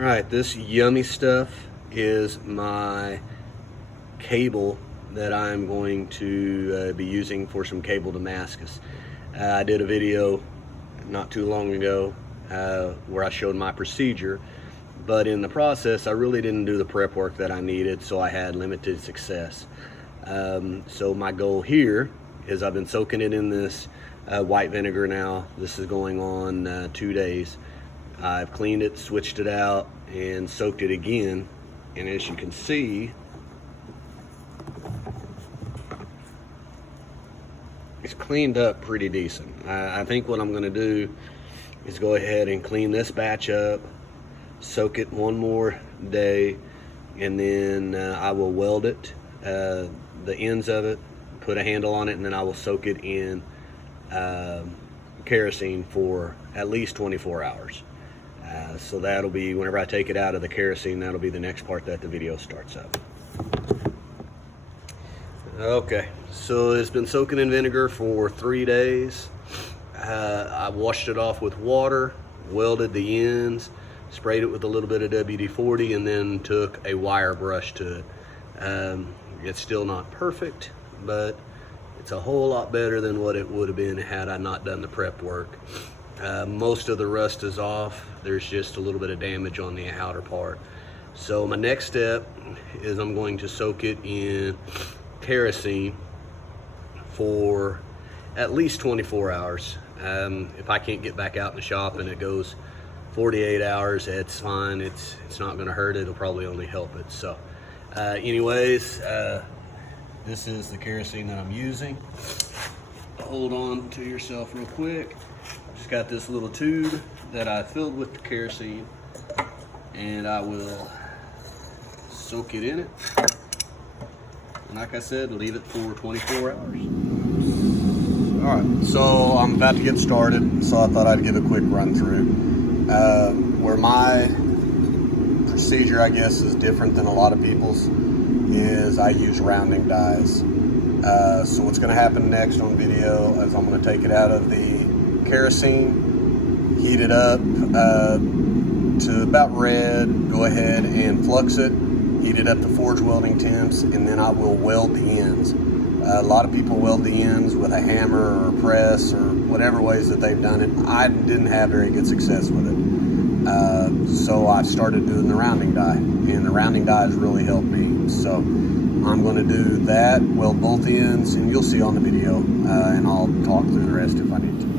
Alright, this yummy stuff is my cable that I'm going to be using for some cable Damascus. I did a video not too long ago where I showed my procedure, but in the process I really didn't do the prep work that I needed, so I had limited success. So my goal here is I've been soaking it in this white vinegar now. This is going on 2 days. I've cleaned it, switched it out, and soaked it again, and as you can see, it's cleaned up pretty decent. I think what I'm going to do is go ahead and clean this batch up, soak it one more day, and then I will weld it, the ends of it, put a handle on it, and then I will soak it in kerosene for at least 24 hours. So that'll be, whenever I take it out of the kerosene, that'll be the next part that the video starts up. Okay, so it's been soaking in vinegar for 3 days. I washed it off with water, welded the ends, sprayed it with a little bit of WD-40, and then took a wire brush to it. It's still not perfect, but it's a whole lot better than what it would have been had I not done the prep work. Most of the rust is off. There's just a little bit of damage on the outer part. So my next step is I'm going to soak it in kerosene for at least 24 hours. If I can't get back out in the shop and it goes 48 hours, it's fine. It's not going to hurt. It'll probably only help it. So anyways, this is the kerosene that I'm using. Hold on to yourself real quick. Just got this little tube that I filled with the kerosene, and I will soak it in it. And like I said, leave it for 24 hours. All right, so I'm about to get started, so I thought I'd give a quick run through. Where my procedure, I guess, is different than a lot of people's is I use rounding dies. So what's gonna happen next on video is I'm gonna take it out of the kerosene, heat it up to about red, go ahead and flux it, heat it up to forge welding temps, and then I will weld the ends. A lot of people weld the ends with a hammer or a press or whatever ways that they've done it. I didn't have very good success with it. So I started doing the rounding die, and the rounding die has really helped me. So I'm going to do that, weld both ends, and you'll see on the video, and I'll talk through the rest if I need to.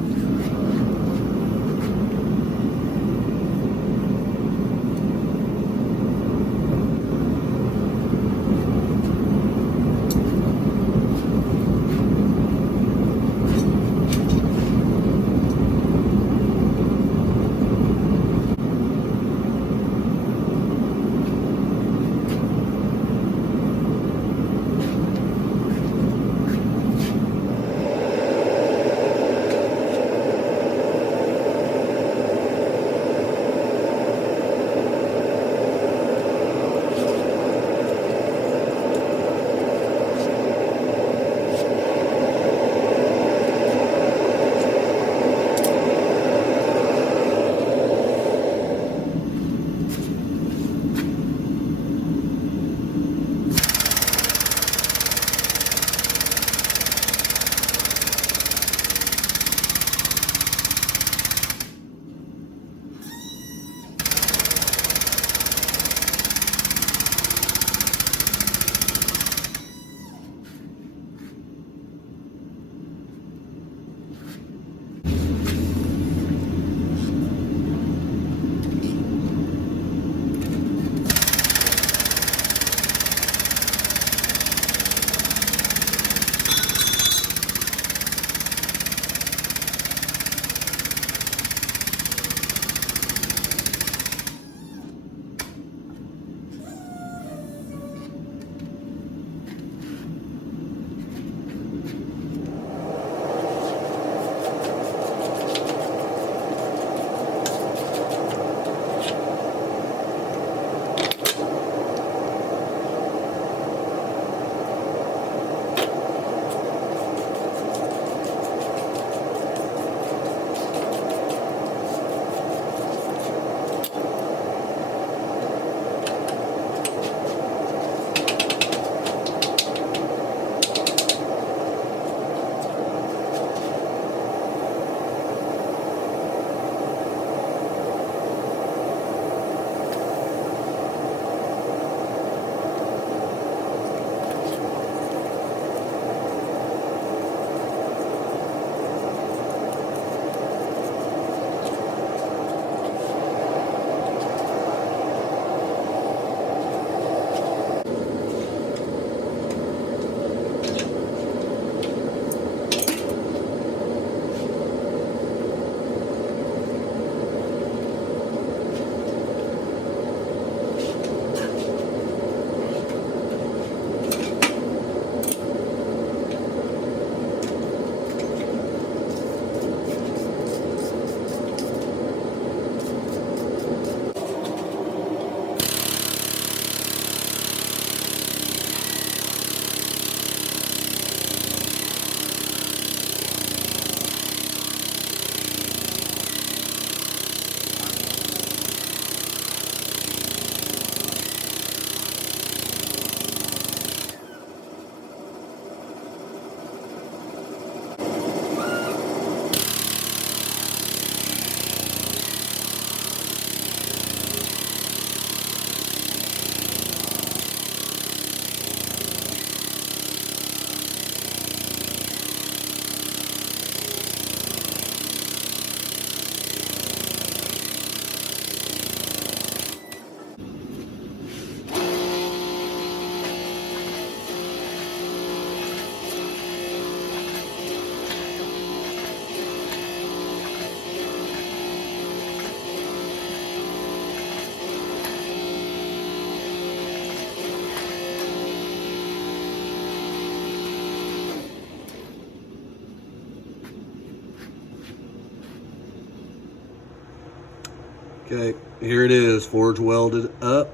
Okay, here it is, forge welded up,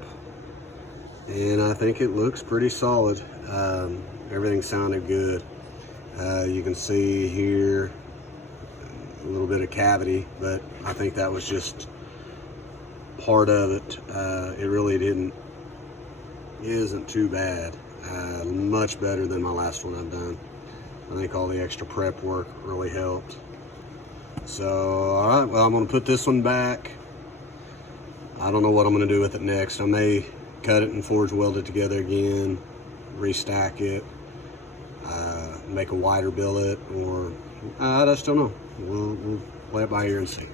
and I think it looks pretty solid. Everything sounded good. You can see here a little bit of cavity, but I think that was just part of it. It really isn't too bad. Much better than my last one I've done. I think all the extra prep work really helped. So, all right, well, I'm gonna put this one back. I don't know what I'm gonna do with it next. I may cut it and forge weld it together again, restack it, make a wider billet, or I just don't know. We'll play it by ear and see.